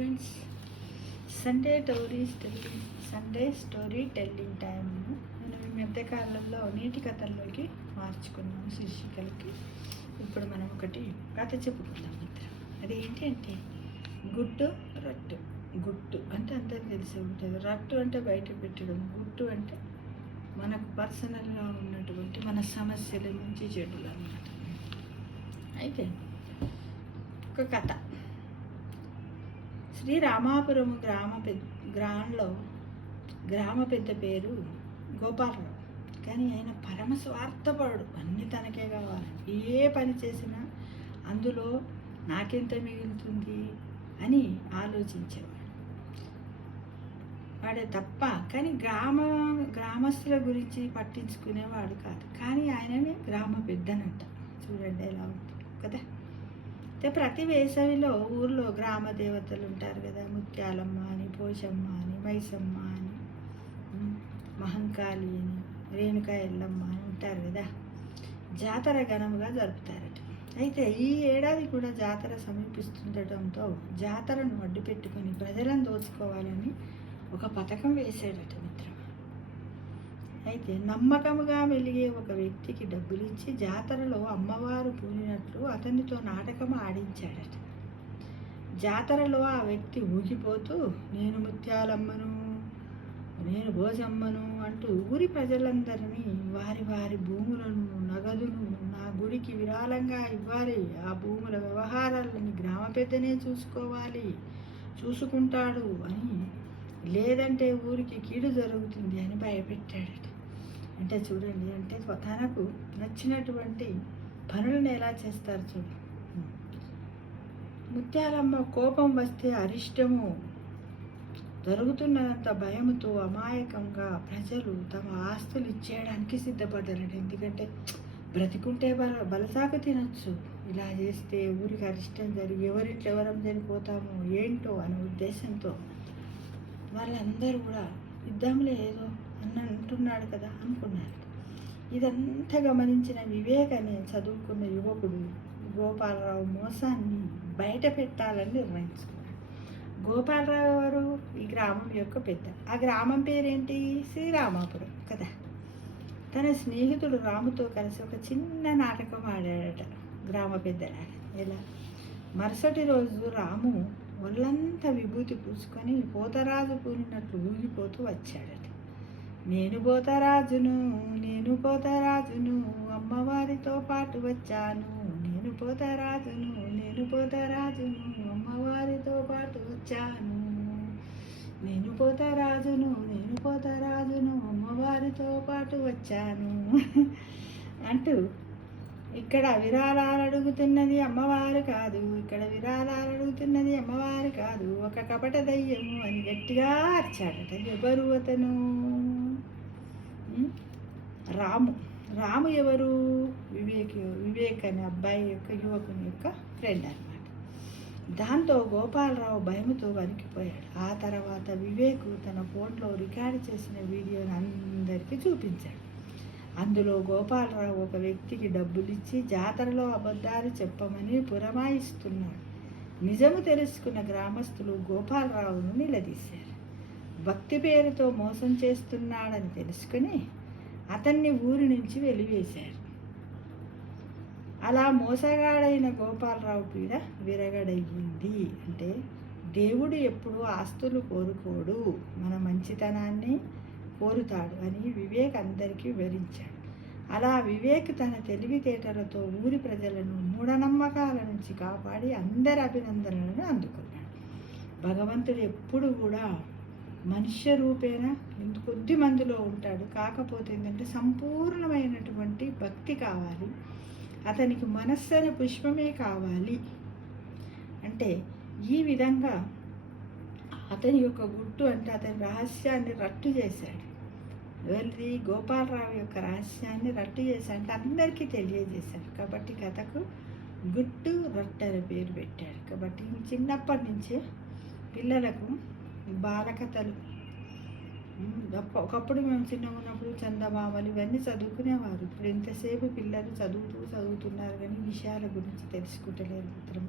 Friends, Sunday story telling time. మనం ఈ మధ్యకాలంలో నీటి కథల్లోకి మార్చుకున్నాం శీర్షికలకి. ఇప్పుడు మనం ఒకటి కథ చెప్పుకుందాం మిత్రం. అది ఏంటి అంటే గుట్టు రట్టు. గుట్టు అంటే అందరికి తెలిసి ఉంటుంది, రట్టు అంటే బయట పెట్టడం, గుట్టు అంటే మనకు పర్సనల్గా ఉన్నటువంటి మన సమస్యల నుంచి చెడులు అన్నమాట. అయితే ఒక కథ. శ్రీరామాపురం గ్రామ పెద్ద పేరు గోపాలరావు. కానీ ఆయన పరమ స్వార్థపరుడు, అన్నీ తనకే కావాలి. ఏ పని చేసినా అందులో నాకెంత మిగులుతుంది అని ఆలోచించేవాడు. వాడే తప్ప కానీ గ్రామస్తుల గురించి పట్టించుకునేవాడు కాదు. కానీ ఆయననే గ్రామ పెద్దనంట. చూడండి ఎలా ఉంటుంది కదా. అయితే ప్రతి వేసవిలో ఊర్లో గ్రామ దేవతలు ఉంటారు కదా, ముత్యాలమ్మ అని, పోషమ్మ అని, మైసమ్మ అని, మహంకాళి అని, రేణుకా ఎల్లమ్మ అని ఉంటారు కదా. జాతర ఘనముగా జరుపుతారట. అయితే ఈ ఏడాది కూడా జాతర సమీపిస్తుండటంతో జాతరను అడ్డు పెట్టుకొని ప్రజలను దోచుకోవాలని ఒక పథకం వేసాడట మిత్రం. అయితే నమ్మకముగా వెలిగే ఒక వ్యక్తికి డబ్బులు ఇచ్చి జాతరలో అమ్మవారు పూనినట్లు అతనితో నాటకం ఆడించాడట. జాతరలో ఆ వ్యక్తి ఊగిపోతూ నేను ముత్యాలమ్మను, నేను భోజమ్మను అంటూ ఊరి ప్రజలందరినీ వారి వారి భూములను, నగదును నా గుడికి విరాళంగా ఇవ్వాలి, ఆ భూముల వ్యవహారాలని గ్రామ పెద్దనే చూసుకుంటాడు అని, లేదంటే ఊరికి కీడు జరుగుతుంది అని భయపెట్టాడట. అంటే చూడండి, అంటే తనకు నచ్చినటువంటి పనులను ఎలా చేస్తారు చూడు. ముత్యాలమ్మ కోపం వస్తే అరిష్టము జరుగుతున్నంత భయంతో అమాయకంగా ప్రజలు తమ ఆస్తులు ఇచ్చేయడానికి సిద్ధపడ్డారట. ఎందుకంటే బ్రతికుంటే బలసాకు తినచ్చు, ఇలా చేస్తే ఊరికి అరిష్టం జరిగి ఎవరింట్లో ఎవరం చనిపోతాము ఏంటో అనే ఉద్దేశంతో వాళ్ళందరూ కూడా ఇద్దాంలే ఏదో అంటున్నాడు కదా అనుకున్నారు. ఇదంతా గమనించిన వివేక్ అనే చదువుకున్న యువకుడు గోపాలరావు మోసాన్ని బయట పెట్టాలని నిర్ణయించుకున్నాడు. గోపాలరావు ఎవరు? ఈ గ్రామం యొక్క పెద్ద. ఆ గ్రామం పేరేంటి? శ్రీరామాపురం కదా. తన స్నేహితుడు రాముతో కలిసి ఒక చిన్న నాటకం ఆడాడట, గ్రామ పెద్దలాగా. ఎలా? మరుసటి రోజు రాము ఒళ్ళంతా విభూతి పూసుకొని పోతరాజు పూనినట్లు ఊగిపోతూ వచ్చాడట. నేను పోతరాజును అమ్మవారితో పాటు వచ్చాను, నేను పోతరాజును అమ్మవారితో పాటు వచ్చాను, నేను పోతరాజును అమ్మవారితో పాటు వచ్చాను అంటూ ఇక్కడ విరాళాలు అడుగుతున్నది అమ్మవారు కాదు, ఒక కపట దయ్యము అని గట్టిగా అరిచాడట. ఎవరు అతను? రాము ఎవరు? వివేక్ అనే అబ్బాయి యొక్క యువకుని యొక్క ఫ్రెండ్ అన్నమాట. దాంతో గోపాలరావు భయముతో వణికిపోయాడు. ఆ తర్వాత వివేక్ తన ఫోన్లో రికార్డు చేసిన వీడియోని అందరికీ చూపించాడు. అందులో గోపాలరావు ఒక వ్యక్తికి డబ్బులిచ్చి జాతరలో అబద్ధాలు చెప్పమని పురమాయిస్తున్నాడు. నిజము తెలుసుకున్న గ్రామస్తులు గోపాలరావును నిలదీశారు. భక్తి పేరుతో మోసం చేస్తున్నాడని తెలుసుకుని అతన్ని ఊరి నుంచి వెలివేశారు. అలా మోసగాడైన గోపాలరావు పీడ విరగడయ్యింది. అంటే దేవుడు ఎప్పుడూ ఆస్తులు కోరుకోడు, మన మంచితనాన్ని కోరుతాడు అని వివేక్ అందరికీ వివరించాడు. అలా వివేక్ తన తెలివితేటలతో ఊరి ప్రజలను మూఢనమ్మకాల నుంచి కాపాడి అందరి అభినందనలను అందుకున్నాడు. భగవంతుడు ఎప్పుడు కూడా మనుష్య రూపేణ కొద్ది మందిలో ఉంటాడు. కాకపోతే ఏంటంటే సంపూర్ణమైనటువంటి భక్తి కావాలి, అతనికి మనస్సు అనే పుష్పమే కావాలి. అంటే ఈ విధంగా అతని యొక్క గుట్టు అంటే అతని రహస్యాన్ని రట్టు చేశాడు. ఎవరిది? గోపాలరావు యొక్క రహస్యాన్ని రట్టు చేశాడంటే అందరికీ తెలియజేశాడు. కాబట్టి కథకు గుట్టు రట్టు అనే పేరు పెట్టాడు. కాబట్టి చిన్నప్పటి నుంచే పిల్లలకు బాలకథలు, ఒకప్పుడు మేము చిన్నగా ఉన్నప్పుడు చందమామలు ఇవన్నీ చదువుకునేవారు. ఇప్పుడు ఎంతసేపు పిల్లలు చదువుతున్నారు కానీ విషయాల గురించి తెలుసుకుంటలేరు మిత్రం.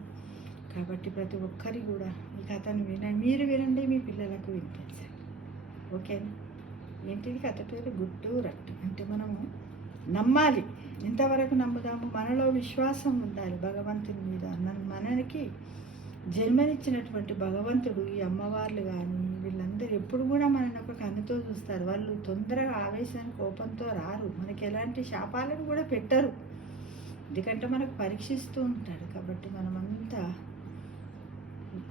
కాబట్టి ప్రతి ఒక్కరి కూడా ఈ కథను మీరు వినండి, మీ పిల్లలకు వినిపించండి. ఓకేనా? ఏంటిది కథ పేరు? గుట్టు రట్టు. అంటే మనము నమ్మాలి. ఎంతవరకు నమ్ముదాము? మనలో విశ్వాసం ఉండాలి భగవంతుని మీద. మనకి జన్మనిచ్చినటువంటి భగవంతుడు, ఈ అమ్మవార్లు కానీ వీళ్ళందరూ ఎప్పుడు కూడా మనని ఒక కన్నుతో చూస్తారు. వాళ్ళు తొందరగా ఆవేశాన్ని కోపంతో రారు, మనకి ఎలాంటి శాపాలను కూడా పెట్టరు. ఎందుకంటే మనకు పరీక్షిస్తూ ఉంటాడు. కాబట్టి మనమంతా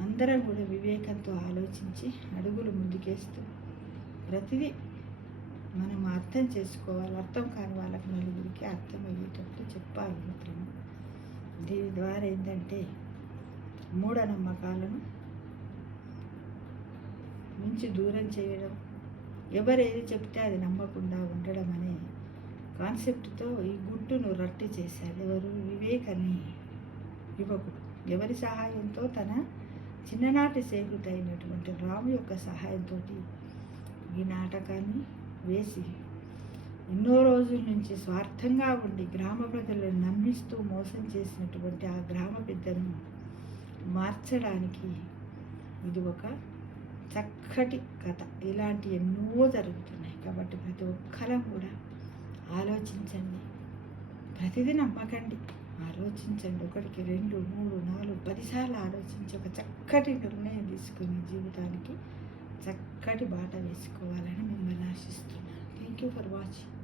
అందరం కూడా వివేకంతో ఆలోచించి అడుగులు ముందుకేస్తూ ప్రతిదీ మనం అర్థం చేసుకోవాలి. అర్థం కాని వాళ్ళకి నలుగురికి అర్థమయ్యేటట్టు చెప్పాలి మిత్రము. దీని ద్వారా ఏంటంటే మూఢనమ్మకాలను నుంచి దూరం చేయడం, ఎవరు ఏది చెప్తే అది నమ్మకుండా ఉండడం అనే కాన్సెప్ట్తో ఈ గుట్టును రట్టు చేశాడు. ఎవరు? వివేకని యువకుడు. ఎవరి సహాయంతో? తన చిన్ననాటి స్నేహితుడైనటువంటి రాము యొక్క సహాయంతో ఈ నాటకాన్ని వేసి ఎన్నో రోజుల నుంచి స్వార్థంగా ఉండి గ్రామ ప్రజలను నమ్మిస్తూ మోసం చేసినటువంటి ఆ గ్రామ పెద్దను మార్చడానికి ఇది ఒక చక్కటి కథ. ఇలాంటి ఎన్నో జరుగుతున్నాయి. కాబట్టి ప్రతి ఒక్కరం కూడా ఆలోచించండి, ప్రతిదీ నమ్మకండి, ఆలోచించండి. 1, 2, 3, 4, 10 సార్లు ఆలోచించి ఒక చక్కటి నిర్ణయం తీసుకుని జీవితానికి చక్కటి బాట వేసుకోవాలని మిమ్మల్ని ఆశిస్తున్నాను. Thank you for watching.